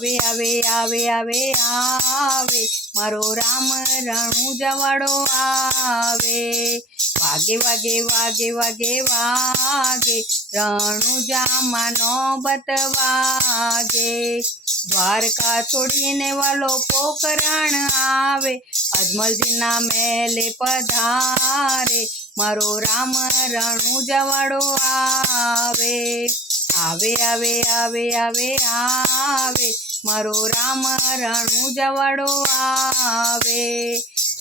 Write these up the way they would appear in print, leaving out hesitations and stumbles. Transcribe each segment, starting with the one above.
આવે આવે આવે આવે મારો રામ રણુજવાડો આવે। વાગે વાગે વાગે વાગે વાગે રણુજામાંનો બતવાગે। દ્વારકા છોડીને વાલો પોકરણ આવે, અજમલજીના મેલે પધારે મારો રામ રણુજવાડો આવે। આવે આવે આવે આવે આવે મારો રામ રણુજવાડો આવે।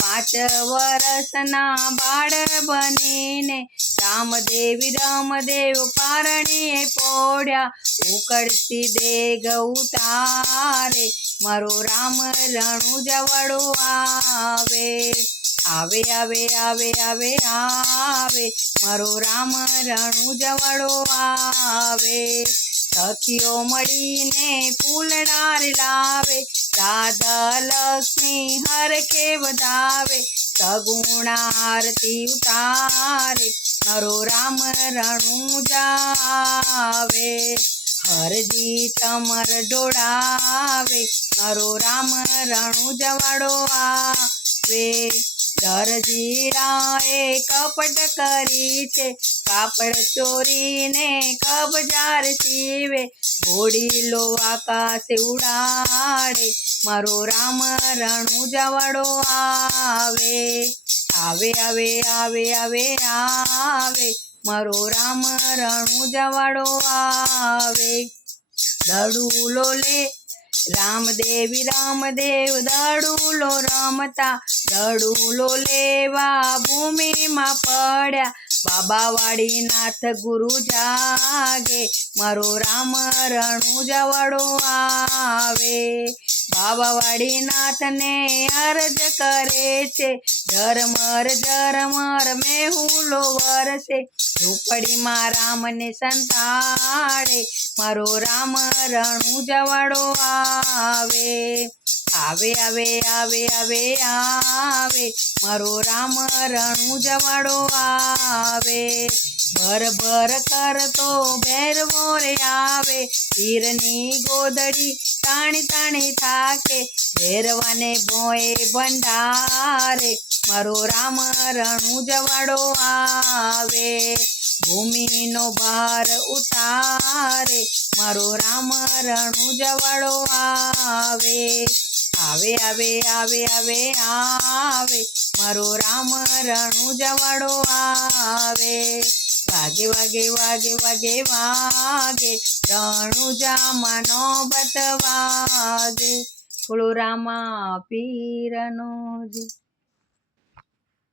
5 વર્ષના બાળ બનીને રામદેવ પારણીએ પોડ્યા, ઉકળતી દેગ ઉતારે મારો રામ રણુજવાડો આવે। આવે આવે આવે આવે આવે મારો રામ રણુજવાડો આવે। સખીઓ મળીને ફૂલડાર લાવે, રાધા લક્ષ્મી હરખે વધાવે, સગુણા આરતી ઉતારે મારો રામ રણુજાવે। હરજી ચમર ઢોળાવે મારો રામ રણુજવાડો આવે। દરજીરાએ કપટ કરી છે, કાપડ ચોરીને કબજાર સીવે, ઘોડીલો આકાશે ઉડાડે મારો રામ રણુજવાડો આવે। આવે આવે આવે આવે આવે મારો રામ રણુજવાડો આવે। દડુલો લે રામદેવ દડુલો રમતા, દડુલો લેવા ભૂમિમાં પડ્યા, બાબાવાડી નાથ ગુરુ જાગે મારો રામ રણુજવાડો આવે। બાબાવાડી નાથને અરજ કરે છે, ઝરમર ઝરમર મેહુલો વરસે, ઝૂંપડીમાં રામને સંતાડે મારો રામ રણુજવાડો આવે। આવે આવે આવે આવે આવે મારો રામ રણુજવાડો આવે। ભર ભર કરતો ભેરવો રે આવે, તીરની ગોદડી તાણી તાણી થાકે, ભેરવાને ભોંય ભંડારે મારો રામ રણુજવાડો આવે। ભૂમિનો ભાર ઉતારે મારો રામ રણુજવાડો આવે। આવે આવે આવે આવે આવે મારો રામ રણુજવાડો આવે। વાગે વાગે વાગે વાગે વાગે રણુજામાંનો બતવાગે। બોલો રામા પીરનો જય।